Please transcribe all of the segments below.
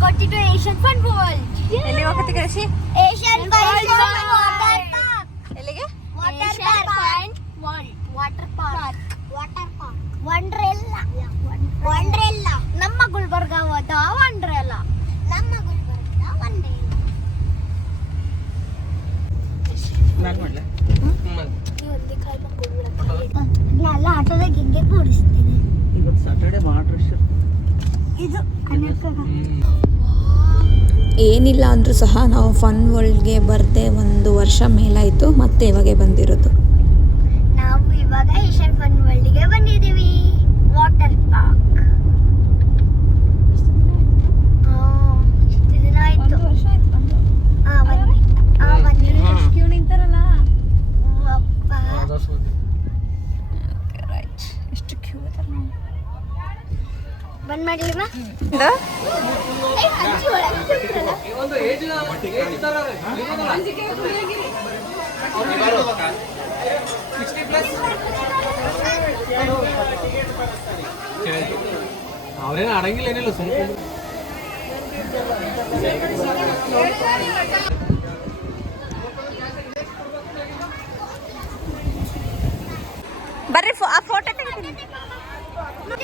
ಕೊಟ್ಟಿದ್ದು Asian fun ಎಲ್ಲಿ water park ಎಲ್ಲಿಗೆ? Water park water park water park ವಂಡ್ರೆಲ್ಲ ವಂಡ್ರೆಲ್ಲ ನಮ್ಮ ಗುಲ್ಬರ್ಗಾವದ ವಂಡ್ರೆಲ್ಲ ನಮ್ಮ ಗುಲ್ಬರ್ಗದ ವಂಡ್ರೆಲ್ಲ ಎಲ್ಲ ಆಟೋದಾಗ ಹಿಂಗೆ ಕೂಡಿಸ್ತೀನಿ ಇವತ್ತು ಸಾಟರ್ಡೆ ಮಾಡ್ರಶ್ ಇದು ಕನಕ ಏನಿಲ್ಲ ಅಂದರೂ ಸಹ ನಾವು ಫನ್ ವರ್ಲ್ಡ್ಗೆ ಬರದೆ ಒಂದು ವರ್ಷ ಮೇಲಾಯಿತು ಮತ್ತೆ ಇವಾಗೆ ಬಂದಿರೋದು. ನಾವು ಇವಾಗ ಏಷ್ಯನ್ ಫನ್ ವರ್ಲ್ಡ್ಗೆ ಬಂದಿದ್ದೀವಿ. ವಾಟರ್ ಪಾರ್ಕ್ ಆ ಒಂದು ಆ ಒಂದು ನಿಂತಾರಲ್ಲ. ಅಪ್ಪ. ಎಷ್ಟು ಕ್ಯೂ ಬಂದ್ ಮಾಡ್ಲಿ. ಅವ್ರೇನು ಅಡಂಗಿಲ್ಲ ಏನಿಲ್ಲ ಸುಮ್ಮನೆ ಬರ್ರಿ ಆ ಫೋಟೋ ತೆಗಿತೀನಿ ಮಗನ್ ಕೊಡು ಇಲ್ಲಿ ನಿಂದು. ನಡೆ ನಡೆ ನಡೆ.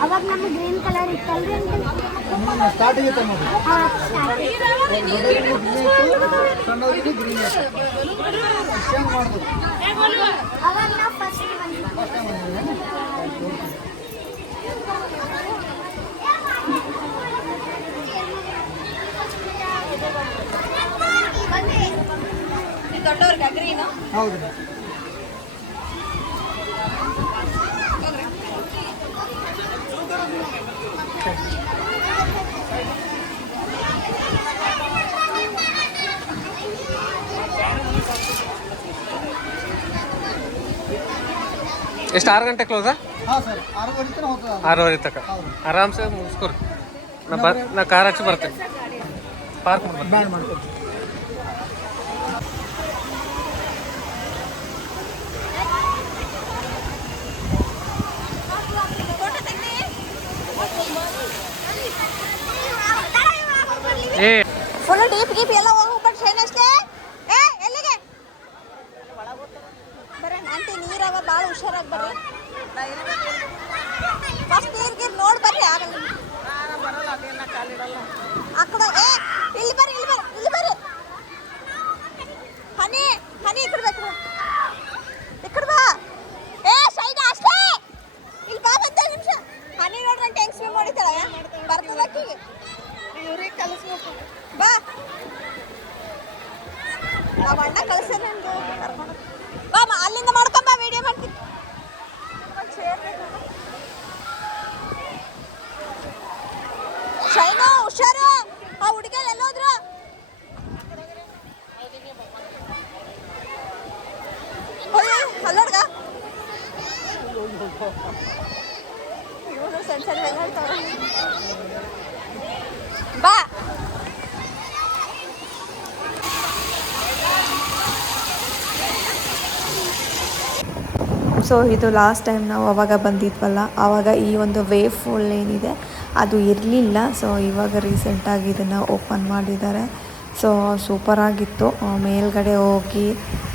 ಅವಾಗ ನಮ್ಮ ಗ್ರೀನ್ ಕಲರ್ ಇತ್ತಲ್ರಿ ಸ್ಟಾರ್ಟ್ ಗ್ರೀನ್ ಅವಾಗ ನಾವು ಫಸ್ಟ್ ಬಂದ್ವಿ ಹೌದು. ಎಷ್ಟು ಆರು ಗಂಟೆ ಕ್ಲೋಸಾ ಹಾಂ ಸರ್ ಆರೂವರೆ ತನಕ ಹೋಗ್ತದೆ ಅದು. ಆರೂವರೆ ತನಕ. ಹೌದು. ಆರಾಮ್ಸೆ ಮುಗಿಸ್ಕೊರಿ. ನಾ ಬರ್ ನಾ ಕಾರ್ ಹಚ್ಚಿ ಬರ್ತೇನೆ. ಪಾರ್ಕ್ ಮಾಡ್ಬರ್ತೀನಿ. ಏ. ಫುಲ್ ಡೀಪ್ ಗೀಪ್ ಎಲ್ಲ ಹೋಗ್ಬಿಟ್ಟು ಟ್ರೈನ್ ಅಷ್ಟೇ. ಏ, ಎಲ್ಲಿಗೆ? ಬರ್ರಿ ಆಂಟಿ ನೀರವ ಭಾಳ ಹುಷಾರಾಗಿ ಬರ್ರಿ. ಫಸ್ಟ್ ನೀರ್ ಗೀರ್ ನೋಡಿ ಬರ್ರಿ ಆಗಲ್ಲ ಆ ಕಡೆ ಏ, ಇಲ್ಲಿ ಬರ್ರಿ ಇಲ್ಲಿ ಬರ್ರಿ ಇಲ್ಲಿ ಬರ್ರಿ. ಹನಿ ಹನಿ ಈ ಕಡೆ ಬೇಕು ಈ ಕಡೆ ಬಾ ಏ ಸೈಡ್ ಅಷ್ಟೇ ಇಲ್ಲಿ ಬಾ ಬಂದ ನಿಮಿಷ ಹನಿ ನೋಡ್ರಿ ಟ್ಯಾಂಕ್ ಸ್ವಿಮ್ ಹೊಡಿತಾಳ ಬರ್ತದ ಅಕ್ಕಿಗೆ ಇವ್ರಿಗೆ ಕಲಿಸ್ಬೇಕು. ಬಾ. ನಾವು ಅಣ್ಣ ಕರ್ಕೊಂಡು ಬಾ ಅಲ್ಲಿಂದ ಮಾಡ್ಕೊಂಬ ವಿಡಿಯೋ ಮಾಡ್ತೀನಿ. ಶೈನು, ಹುಷಾರು. ಆ ಹುಡುಗಿಯರು ಎಲ್ಲೋದ್ರು. ಅಲ್ಲೋಡ್ಗ. ಸೊ ಇದು ಲಾಸ್ಟ್ ಟೈಮ್ ನಾವು ಅವಾಗ ಬಂದಿದ್ವಲ್ಲ ಆವಾಗ ಈ ಒಂದು ವೇವ್ ಫುಲ್ ಏನಿದೆ, ಅದು ಇರಲಿಲ್ಲ. ಸೊ ಇವಾಗ ರೀಸೆಂಟಾಗಿ ಇದನ್ನು ಓಪನ್ ಮಾಡಿದ್ದಾರೆ. ಸೊ ಸೂಪರಾಗಿತ್ತು ಮೇಲ್ಗಡೆ ಹೋಗಿ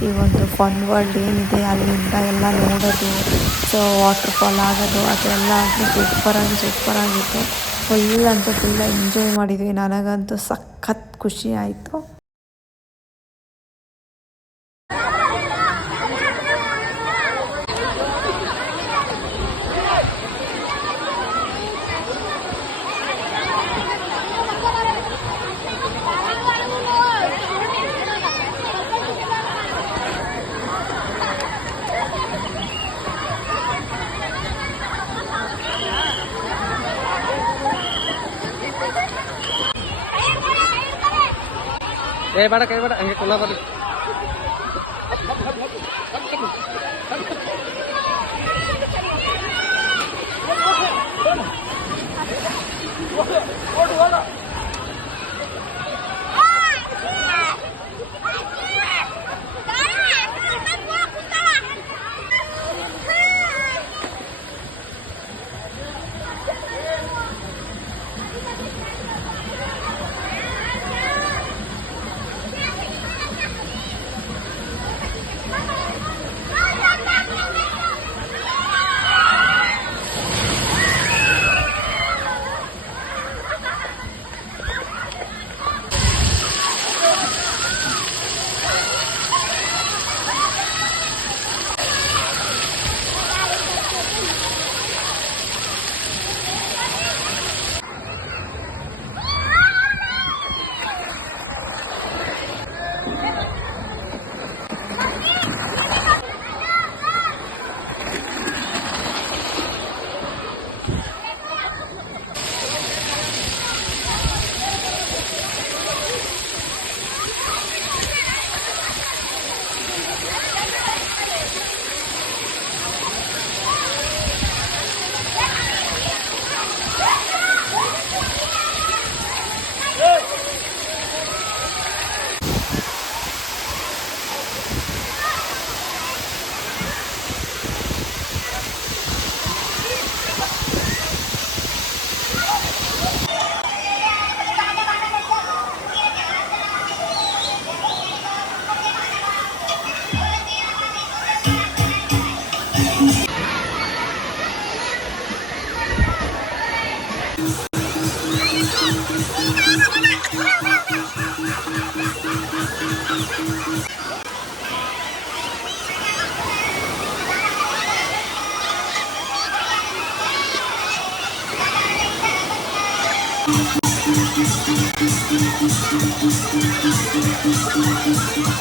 ಈ ಒಂದು ಫನ್ ವರ್ಲ್ಡ್ ಏನಿದೆ, ಅಲ್ಲಿಂದ ಎಲ್ಲ ನೋಡೋದು ಸೊ ವಾಟರ್ ಫಾಲ್ ಆಗೋದು, ಅದೆಲ್ಲ ಅಂತೂ ಸೂಪರಾಗಿ ಸೂಪರಾಗಿತ್ತು ಫುಲ್ ಅಂತೂ ಫುಲ್ ಎಂಜಾಯ್ ಮಾಡಿದ್ವಿ. ನನಗಂತೂ ಸಖತ್ ಖುಷಿ ಆಯಿತು. ಏ ಬೇಡ ಕೈ ಬೇಡ ಹಂಗೆ ಕುಲ್ಲ ಬರ್ರಿ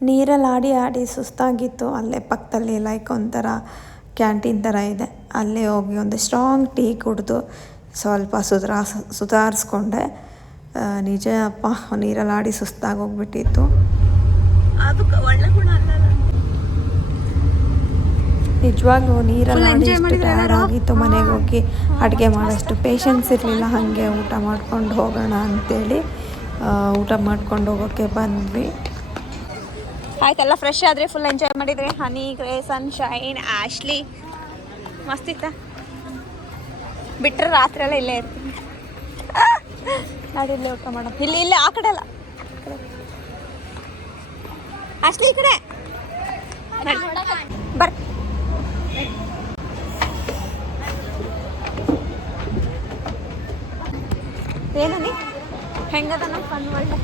ನೀರಲ್ಲಿ ಆಡಿ ಆಡಿ ಸುಸ್ತಾಗಿತ್ತು. ಅಲ್ಲೇ ಪಕ್ಕದಲ್ಲಿ ಲೈಕ್ ಒಂಥರ ಕ್ಯಾಂಟೀನ್ ಥರ ಇದೆ. ಅಲ್ಲೇ ಹೋಗಿ ಒಂದು ಸ್ಟ್ರಾಂಗ್ ಟೀ ಕುಡಿದು ಸ್ವಲ್ಪ ಸುಧಾರ ಸುಧಾರಿಸ್ಕೊಂಡೆ. ನಿಜ ಅಪ್ಪ ನೀರಲ್ಲಿ ಆಡಿ ಸುಸ್ತಾಗಿ ಹೋಗ್ಬಿಟ್ಟಿತ್ತು ನಿಜವಾಗ್ಲೂ ನೀರಲ್ಲಿ ಆಡಿ ಎಷ್ಟು ಟಯರ್ಡ್ ಆಗಿತ್ತು ಮನೆಗೆ ಹೋಗಿ. ಅಡುಗೆ ಮಾಡೋಷ್ಟು ಪೇಷನ್ಸ್ ಇರಲಿಲ್ಲ. ಹಾಗೆ ಊಟ ಮಾಡ್ಕೊಂಡು ಹೋಗೋಣ ಅಂತೇಳಿ ಆ, ಊಟ ಮಾಡ್ಕೊಂಡು ಹೋಗೋಕ್ಕೆ ಬಂದ್ವಿ. ಆಯ್ತೆಲ್ಲ ಫ್ರೆಶ್ ಆದರೆ ಫುಲ್ ಎಂಜಾಯ್ ಮಾಡಿದ್ರೆ ಹನಿ ಗ್ರೇ ಸನ್ಶೈನ್ ಆಶ್ಲಿ ಮಸ್ತಿತ್ತ? ಬಿಟ್ಟರೆ ರಾತ್ರಿ ಎಲ್ಲ ಇಲ್ಲೇ ಇರ್ತೀನಿ. ನಾಡಿ ಇಲ್ಲೇ ಊಟ ಮಾಡೋಣ ಇಲ್ಲಿ, ಇಲ್ಲೇ, ಆ ಕಡೆ ಅಲ್ಲ. ಆಶ್ಲಿ ಈ ಕಡೆ. ಬರ್. ಏನನಿ ಹೆಂಗದ ನಮ್ಮ ಫನ್ ವರ್ಲ್ಡ್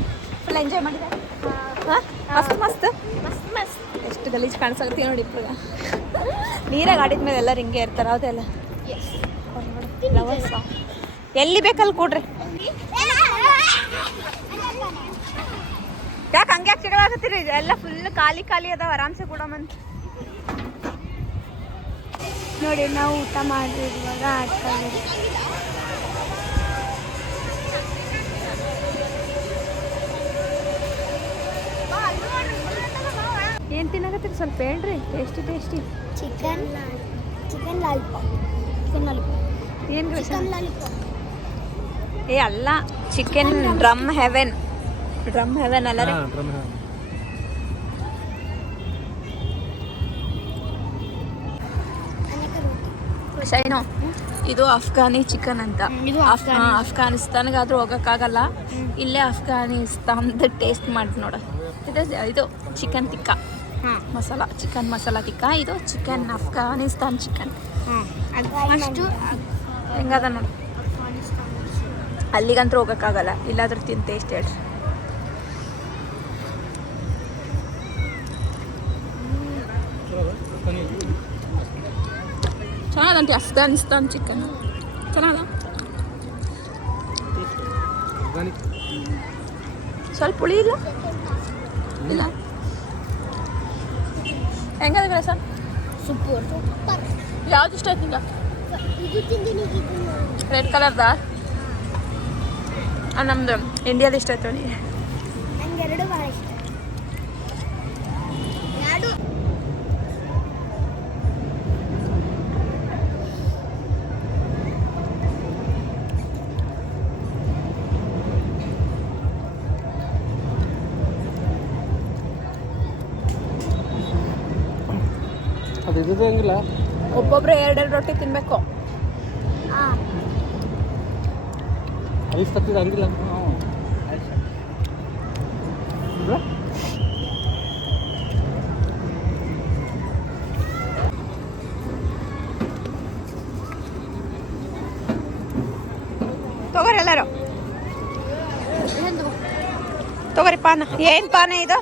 ಫುಲ್ ಎಂಜಾಯ್ ಮಾಡಿದೆ. ಮಸ್ತ್ ಮಸ್ತ್? ಎಷ್ಟು ಗಲೀಜು ಕಾಣಿಸ್ತೀವಿ ನೋಡಿ ಇವಾಗ ನೀರಾಗ ಆಡಿದ್ಮೇಲೆ ಎಲ್ಲರೂ ಹಿಂಗೆ ಇರ್ತಾರೆ ಅದೆಲ್ಲ? ಎಲ್ಲಿ ಬೇಕಲ್ಲಿ ಕೊಡ್ರಿ. ಯಾಕೆ ಹಂಗೆ ಯಾಕೆ ಜಗಳ ಎಲ್ಲ ಫುಲ್ ಖಾಲಿ ಖಾಲಿ ಅದಾವ, ಆರಾಮ್ಸೆ ಕೊಡಮಂತ. ನೋಡಿ, ನಾವು ಊಟ ಮಾಡಿರುವಾಗ ಆಡ್ತಾ ಏನು ತಿನ್ನಾಕತ್ತೀರಿ? ಸ್ವಲ್ಪ ಹೇಳ್ರಿ. Tasty tasty chicken chicken lollipop chicken lollipop ಏನು ಚಿಕನ್ ಲಾಲಿಪಾಪ್ ಏ ಅಲ್ಲ. Chicken drum heaven drum heaven ಅಲ್ಲ ರೀ. ಶೈನು ಇದು ಅಫ್ಘಾನಿ ಚಿಕನ್ ಅಂತ. ಅಫ್ಘಾನಿಸ್ತಾನ್ಗಾದ್ರೂ ಹೋಗೋಕ್ಕಾಗಲ್ಲ. ಇಲ್ಲೇ ಅಫ್ಘಾನಿಸ್ತಾನ್ದ ಟೇಸ್ಟ್ ಮಾಡಿ ನೋಡ. ಇದು ಇದು ಚಿಕನ್ ತಿಕ್ಕ ಮಸಾಲ ಚಿಕನ್ ಮಸಾಲ ತಿಕ್ಕ ಇದು ಚಿಕನ್ ಅಫ್ಘಾನಿಸ್ತಾನ್ ಚಿಕನ್. ಅಷ್ಟು ಹೆಂಗದ ನೋಡಿ. ಅಲ್ಲಿಗಂತೂ ಹೋಗೋಕ್ಕಾಗಲ್ಲ. ಇಲ್ಲಾದ್ರೂ ತಿನ್ ಟೇಸ್ಟ್ ಹೇಳ್ರಿ. ಚೆನ್ನಾಗಂತೆ ಅಫ್ಘಾನಿಸ್ತಾನ್ ಚಿಕನ್. ಚೆನ್ನಾಗ? ಸ್ವಲ್ಪ ಹುಳಿ ಇಲ್ಲ? ಇಲ್ಲ? ಹೆಂಗದ ಸರ್? ಸೂಪರ್. ಸೂಪರ್. ಯಾವ್ದು ಇಷ್ಟ ಆಯ್ತು ನಿಂಗೆ? ಇದು ತಿಂದಿನಿ ಇದು ರೆಡ್ ಕಲರ್ದ ನಮ್ದು ಇಂಡಿಯಾದ ಇಷ್ಟ ಆಯ್ತು ನನಗೆ ನಂಗೆ ಎರಡು ಭಾಳ ಇಷ್ಟ. ಅದು ಇದು ಹಂಗಿಲ್ಲ. ಒಬ್ಬೊಬ್ರು ಎರಡೆರಡು ರೊಟ್ಟಿ ತಿನ್ಬೇಕು. ಐಸ್ ತಪ್ಪಿದ ಹಂಗಿಲ್ಲ. ತಗೋರಿ ಎಲ್ಲರೂ. ತಗೋರಿ ಪಾನ ಏನು ಪಾನ ಇದು?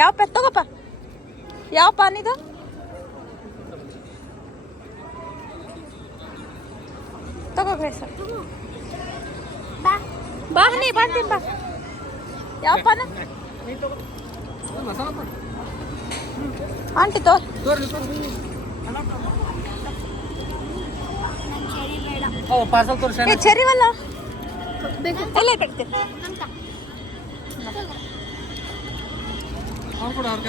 ಯಾವ ಪೆ ತಗೋಪ್ಪ. ಯಾವ ಪಾನ ಇದು? ತಗೋಗ್ರಿ ಸರ್. ಬಾ. ಬಾ ನೀ ಬಂತೀನಿ ಬಾ. ಯಾವ ಪಾನ ಆಂಟಿ ತೋರ್ ನಂಗೆ ಚೆರಿ ಬೇಡ ಪಾರ್ಸಲ್ ತೋರಿಸಿ ಚೆರಿವಲ್ಲ ಎಲ್ಲ ಕಟ್ತೀನಿ ಅವ್ನು ಕೊಡು ಅವ್ರ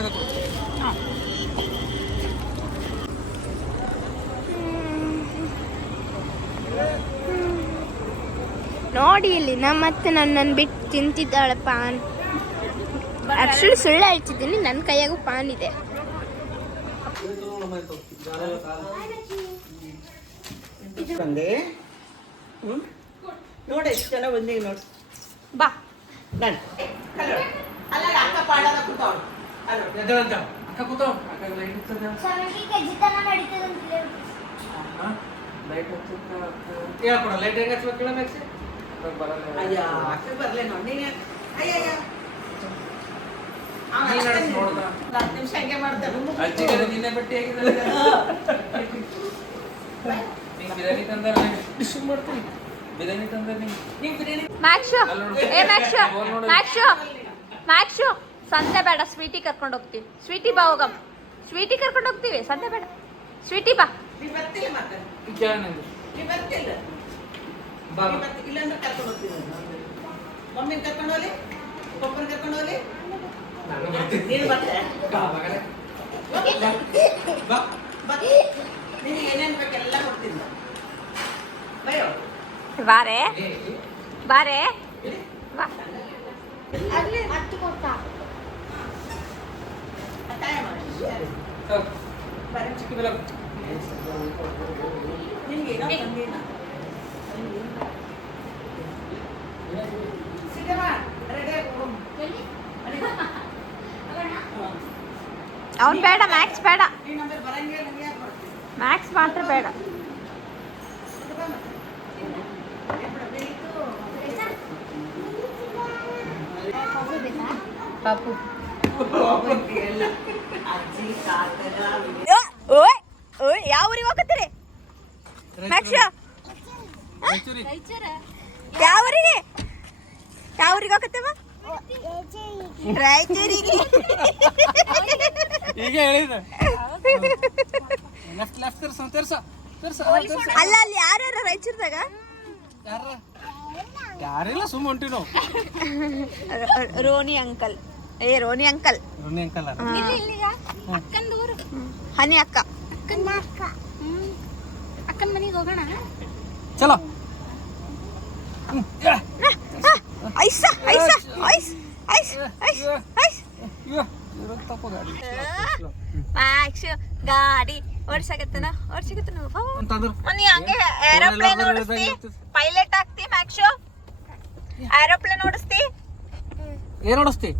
ನೋಡಿ ಇಲ್ಲಿ ನಮ್ಮ ಮತ್ತೆ ನನ್ನನ್ನು ಬಿಟ್ಟು ತಿಂತಿದ್ದಾಳೆ ಪಾನ್. ಆಕ್ಚುಲಿ ಸುಳ್ಳು ಹೇಳ್ತಿದ್ದೀನಿ ನನ್ನ ಕೈಯಾಗೂ ಪಾನ್ ಇದೆ. ಬಂದೆ ನೋಡಿ ಎಷ್ಟು ಜನ ಬಂದೀವಿ ನೋಡಿ. ಬಾ. ನಾನು. ಲೈಟ್ ಲೈಟ್ ಹಚ್ಚದ ಹೇಳ್ಕೊಡ ಲೈಟ್ ಹೆಂಗೆ ಹಚ್ಬೇಕು ಅಯ್ಯ ಅಕ್ಕ ಬರ್ಲೇ ನೋಡಿ ನೀನು. ಅಯ್ಯ ಅಯ್ಯ. ಹತ್ತು ನಿಮಿಷ ಹಂಗೆ ಮಾಡ್ತಾನೆ ಅಜ್ಜಿಗೆ ನಿನ್ನೆ ಭೇಟಿ ಆಗಿದ್ದಲ್ಲ ನಿಂಗೆ ಬಿರಿಯಾನಿ ತಂದಾರ ಡಿಶ್ ಮಾಡ್ತೀನಿ. ಬಿರಿಯಾನಿ ತಂದಾರ ನಿಂಗೆ. ನೀವು ಬಿರಿಯಾನಿ ಮ್ಯಾಕ್ಶು ಏ ಮ್ಯಾಕ್ಶು ಬೋಲ್ ನೋಡು. ಮ್ಯಾಕ್ಶು ಮ್ಯಾಕ್ಶು ಸಂತೆ ಬೇಡ ಸ್ವೀಟಿ ಕರ್ಕೊಂಡು ಹೋಗ್ತೀವಿ. ಸ್ವೀಟಿ ಬಾ ಹೋಗಮ್ಮ ಸ್ವೀಟಿ ಕರ್ಕೊಂಡು ಹೋಗ್ತೀವಿ ಸಂತೆ ಬೇಡ. ಸ್ವೀಟಿ ಬಾ. ಬರ್ತಿಲ್ಲ? ಬರ್ತಿ ಇಲ್ಲಾಂದ್ರೆ ಕರ್ಕೊಂಡು ಹೋಗ್ತೀನಿ ಮಮ್ಮಿನ ಕರ್ಕೊಂಡು ಹೋಗ್ಲಿ ಪಪ್ಪನ ಕರ್ಕೊಂಡು ಹೋಗ್ಲಿ. ನಾನು ಬರ್ತೆ ನಿನಗೆ ಏನೇನು ಬೇಕೆಲ್ಲ ಕೊಡ್ತೀನಿ ನಾನು. ಬಾರೆ. ಬಾರೆ. ಬಾ. ಅತ್ತಾಯ ಮಾಡಿ. ಬರೀ ಚಿಕ್ಕ ಬಿಲ ನಿನ್ಗೆ ಏನೋ ಸಿಗಮ್ಮ ರೆಡಿ ಅವ್ನು ಬೇಡ ಮ್ಯಾಕ್ಸ್ ಬೇಡ. ಮ್ಯಾಕ್ಸ್ ಮಾತ್ರ ಬೇಡ. ಪಾಪು ಎಲ್ಲ ಅಜ್ಜಿ ತಾತಗ ಓಯ್ ಓಯ್ ಯಾವ ಊರಿಗೆ ಹೋಗತ್ತೀರಿ ಮ್ಯಾಕ್ಸ್ ಯಾವ ಊರಿಗೆ ಯಾವ ಊರಿಗೆ ಹೋಗತ್ತೇವ ರಾಯಚೂರಿಗೆ ಈಗ ಹೇಳಿದ ಲೆಫ್ಟ್ ಲೆಫ್ಟ್ ತಿರ್ಸ ತಿರ್ಸ ತಿರ್ಸ ಅಲ್ಲ ಅಲ್ಲಿ ಯಾರ್ಯಾರ ರಾಯಚೂರ್ದಾಗ ಯಾರ? ಯಾರಿಲ್ಲ ಸುಮ್ಮ ಹೊಂಟಿ ನಾವು. Ronnie uncle. ಏ ರೋನಿ ಅಂಕಲ್. ರೋನಿ ಅಂಕಲ್ ಹನಿ ಅಕ್ಕ. ಅಕ್ಕನ ಮನೆಗೆ ಹೋಗೋಣ? ಚಲೋ. ಐಸ ಐಸ ಐಸ್. ಐಸ್ ಐಸ್ ಐಸ್. ತಪ್ಪ ಗಾಡಿ ಓಡ್ಸಾಕತ್ತನ ಗಾಡಿ ಓಡ್ಸಕತ್ತನ ಹಂಗೆ ಏರೋಪ್ಲೇನ್ ಓಡಿಸ್ತಿ. ಪೈಲಟ್ ಆಗ್ತಿ ಮ್ಯಾಕ್ಷು ಏರೋಪ್ಲೇನ್ ಓಡಿಸ್ತಿ. ಏನ್ ಓಡಿಸ್ತಿ?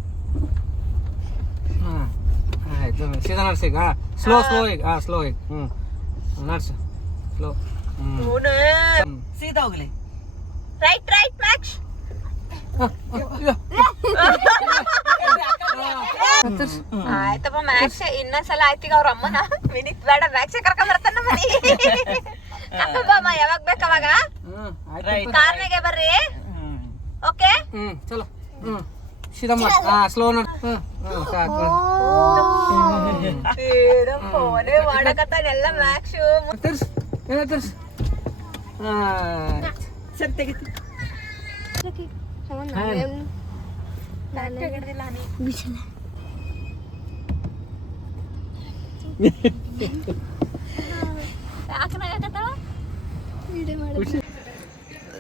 ಹಾಂ ಆಯ್ತು. ಸೀದಾ ನಡ್ಸಿ ಈಗ. ಸ್ಲೋ ಸ್ಲೋ ಈಗ. ಹಾ ಸ್ಲೋ ಈಗ. ಹ್ಞೂ ನಡ್ಸು. ಸ್ಲೋ ಸೀದಾ ಹೋಗ್ಲಿ. ರೈಟ್ ರೈಟ್ ಮ್ಯಾಕ್ಸ್ ಆಯ್ತಪ್ಪ ಮ್ಯಾಕ್ಸ್ ಇನ್ನೊಂದ್ಸಲ ಆಯ್ತೀಗ ಅವ್ರ ಅಮ್ಮನ ವಿನಿತ್ ಬೇಡ ಮ್ಯಾಕ್ಸ್ ಕರ್ಕೊಂಡ್ ಬರ್ತಾನ ಮನಿ. ಅಮ್ಮ ಯಾವಾಗ ಬೇಕ ಅವಾಗ? ಕಾರ್ನಾಗೆ ಬರ್ರಿ. ಓಕೆ ಚಲೋ ಸೀದಾ ಮಾಡಿ ಹಾಂ ಸ್ಲೋ ನಡ್ ಹ್ಞೂ ಹ್ಞೂ ಸಾಕು ಫೋನೇ ಮಾಡಕತ್ತಾನೆಲ್ಲ ಮ್ಯಾಕ್ಸ್ ತಿರ್ಸ್ ಏನ ತಿರ್ಸ್? ಹಾಂ ಸರಿ ತೆಗಿತಿ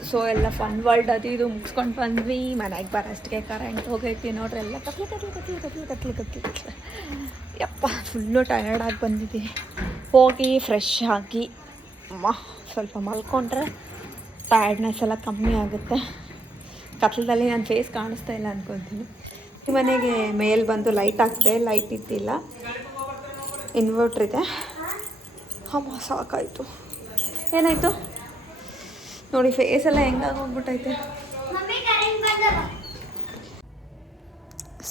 ಸೊ ಎಲ್ಲ ಫನ್ ವರ್ಲ್ಡ್ ಅದು ಇದು ಮುಗಿಸ್ಕೊಂಡು ಬಂದ್ವಿ. ಮನೆಗೆ ಬರೋಷ್ಟಿಗೆ ಕರೆಂಟ್ ಹೋಗೈತಿ ನೋಡ್ರಿ ಎಲ್ಲ. ಕತ್ಲು ಕತ್ಲು ಕತ್ಲು ಕತ್ಲು ಕತ್ಲು ಕತ್ಲು ಯಪ್ಪ ಫುಲ್ಲು ಟಯರ್ಡಾಗಿ ಬಂದಿದ್ದೀವಿ ಹೋಗಿ ಫ್ರೆಶ್ ಆಗಿ ಅಮ್ಮ ಸ್ವಲ್ಪ ಮಲ್ಕೊಂಡ್ರೆ ಟಯರ್ಡ್ನೆಸ್ ಎಲ್ಲ ಕಮ್ಮಿ ಆಗುತ್ತೆ. ಕತ್ಲದಲ್ಲಿ ನನ್ನ ಫೇಸ್ ಕಾಣಿಸ್ತಾ ಇಲ್ಲ ಅನ್ಕೊತೀನಿ. ಈ ಮನೆಗೆ ಮೇಲೆ ಬಂದು ಲೈಟ್ ಹಾಕಿದೆ ಲೈಟ್ ಇದ್ದಿಲ್ಲ. ಇನ್ವರ್ಟ್ರ್ ಇದೆ. ಅಮ್ಮ ಸಾಕಾಯಿತು. ಏನಾಯಿತು? ನೋಡಿ ಫೇಸ್ ಎಲ್ಲ ಹೆಂಗಾಗೋಗ್ಬಿಟ್ಟೈತೆ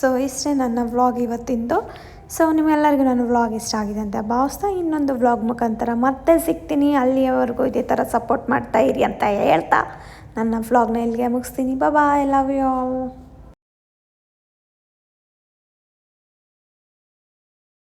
ಸೊ ಇಷ್ಟೇ ನನ್ನ ವ್ಲಾಗ್ ಇವತ್ತಿಂದು. ಸೊ ನಿಮ್ಮೆಲ್ಲರಿಗೂ ನನ್ನ ವ್ಲಾಗ್ ಇಷ್ಟ ಆಗಿದೆ ಅಂತ ಭಾವಿಸ್ತಾ ಇನ್ನೊಂದು ವ್ಲಾಗ್ ಮುಖಾಂತರ ಮತ್ತೆ ಸಿಗ್ತೀನಿ. ಅಲ್ಲಿಯವರೆಗೂ ಇದೇ ಥರ ಸಪೋರ್ಟ್ ಮಾಡ್ತಾ ಅಂತ ಹೇಳ್ತಾ. ನನ್ನ ವ್ಲಾಗ್ನ ಇಲ್ಲಿಗೆ ಮುಗಿಸ್ತೀನಿ. Bye love you all